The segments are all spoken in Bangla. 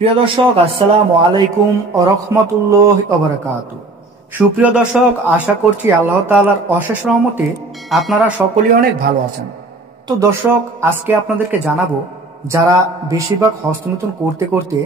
প্রিয় দর্শক, আসসালামু আলাইকুম ওয়া রাহমাতুল্লাহি ওয়া বারাকাতুহু। সুপ্রিয় দর্শক, আশা করছি আল্লাহ তাআলার অশেষ রহমতে আপনারা সকলেই অনেক ভালো আছেন। তো দর্শক, আজকে আপনাদেরকে জানাবো, যারা বেশিরভাগ হস্তমৈথুন করতে করতে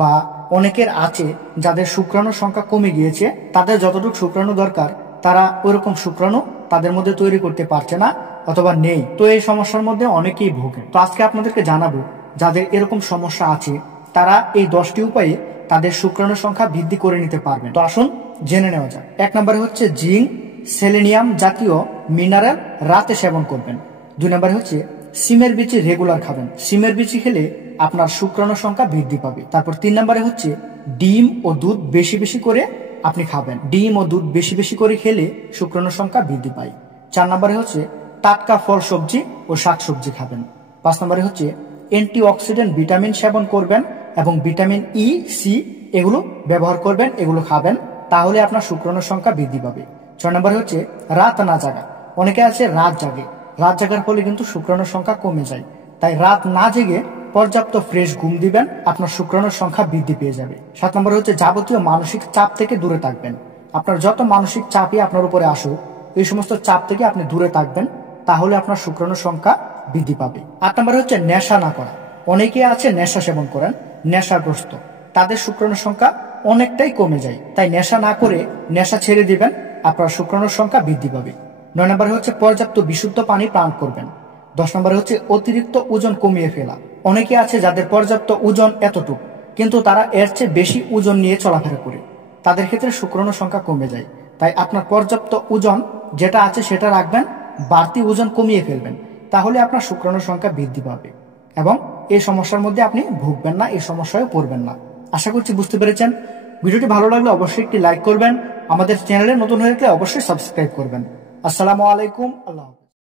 বা অনেকের আছে যাদের শুক্রাণুর সংখ্যা কমে গিয়েছে, তাদের যতটুকু শুক্রাণু দরকার তারা ওইরকম শুক্রাণু তাদের মধ্যে তৈরি করতে পারছে না অথবা নেই। তো এই সমস্যার মধ্যে অনেকেই ভোগে। তো আজকে আপনাদেরকে জানাবো, যাদের এরকম সমস্যা আছে তারা এই 10টি উপায়ে তাদের শুক্রাণুর সংখ্যা বৃদ্ধি করে নিতে পারবেন। তো আসুন জেনে নেওয়া যাক। 1 নম্বরে হচ্ছে জিঙ্ক, সেলেনিয়াম জাতীয় মিনারেল রাতে সেবন করবেন। 2 নম্বরে হচ্ছে সিমের বিচি রেগুলার খাবেন। সিমের বিচি খেলে আপনার শুক্রাণুর সংখ্যা বৃদ্ধি পাবে। তারপর 3 নম্বরে হচ্ছে ডিম ও দুধ বেশি বেশি করে আপনি খাবেন। ডিম ও দুধ বেশি বেশি করে খেলে শুক্রাণুর সংখ্যা বৃদ্ধি পায়। 4 নম্বরে হচ্ছে টাটকা ফল সবজি ও শাকসবজি খাবেন। 5 নম্বরে হচ্ছে অ্যান্টিঅক্সিডেন্ট ভিটামিন সেবন করবেন এবং ভিটামিন ই, সি এগুলো ব্যবহার করবেন, এগুলো খাবেন, তাহলে আপনার শুক্রাণুর সংখ্যা বৃদ্ধি পাবে। 6 নম্বরে হচ্ছে রাত না জাগা। অনেকে আছে রাত জাগে, রাত জাগার ফলে কিন্তু শুক্রাণুর সংখ্যা কমে যায়। তাই রাত না জেগে পর্যাপ্ত ফ্রেশ ঘুম দিবেন, আপনার শুক্রাণুর সংখ্যা বৃদ্ধি পেয়ে যাবে। 7 নম্বরে হচ্ছে যাবতীয় মানসিক চাপ থেকে দূরে থাকবেন। আপনার যত মানসিক চাপই আপনার উপরে আসুক, এই সমস্ত চাপ থেকে আপনি দূরে থাকবেন, তাহলে আপনার শুক্রাণুর সংখ্যা বৃদ্ধি পাবে। 8 নম্বরে হচ্ছে নেশা না করা। অনেকে আছে নেশা সেবন করেন, নেশাগ্রস্ত, তাদের শুক্রাণুর সংখ্যা অনেকটাই কমে যায়। তাই নেশা না করে নেশা ছেড়ে দিবেন, আপনার শুক্রাণুর সংখ্যা বৃদ্ধি পাবে। 9 নম্বরে হচ্ছে পর্যাপ্ত বিশুদ্ধ পানি পান করবেন। 10 নম্বরে হচ্ছে অতিরিক্ত ওজন কমিয়ে ফেলা। অনেকে আছে যাদের পর্যাপ্ত ওজন এতটুকু, কিন্তু তারা এর চেয়ে বেশি ওজন নিয়ে চলাফেরা করে, তাদের ক্ষেত্রে শুক্রাণুর সংখ্যা কমে যায়। তাই আপনার পর্যাপ্ত ওজন যেটা আছে সেটা রাখবেন, বাড়তি ওজন কমিয়ে ফেলবেন, তাহলে আপনার শুক্রাণুর সংখ্যা বৃদ্ধি পাবে এবং এই সমস্যার মধ্যে আপনি ভুগবেন না, এই সমস্যায় পড়বেন না। আশা করছি বুঝতে পেরেছেন। ভিডিওটি ভালো লাগলে অবশ্যই একটি লাইক করবেন, আমাদের চ্যানেলে নতুন হয়ে গেলে অবশ্যই সাবস্ক্রাইব করবেন। আসসালামু আলাইকুম, আল্লাহ।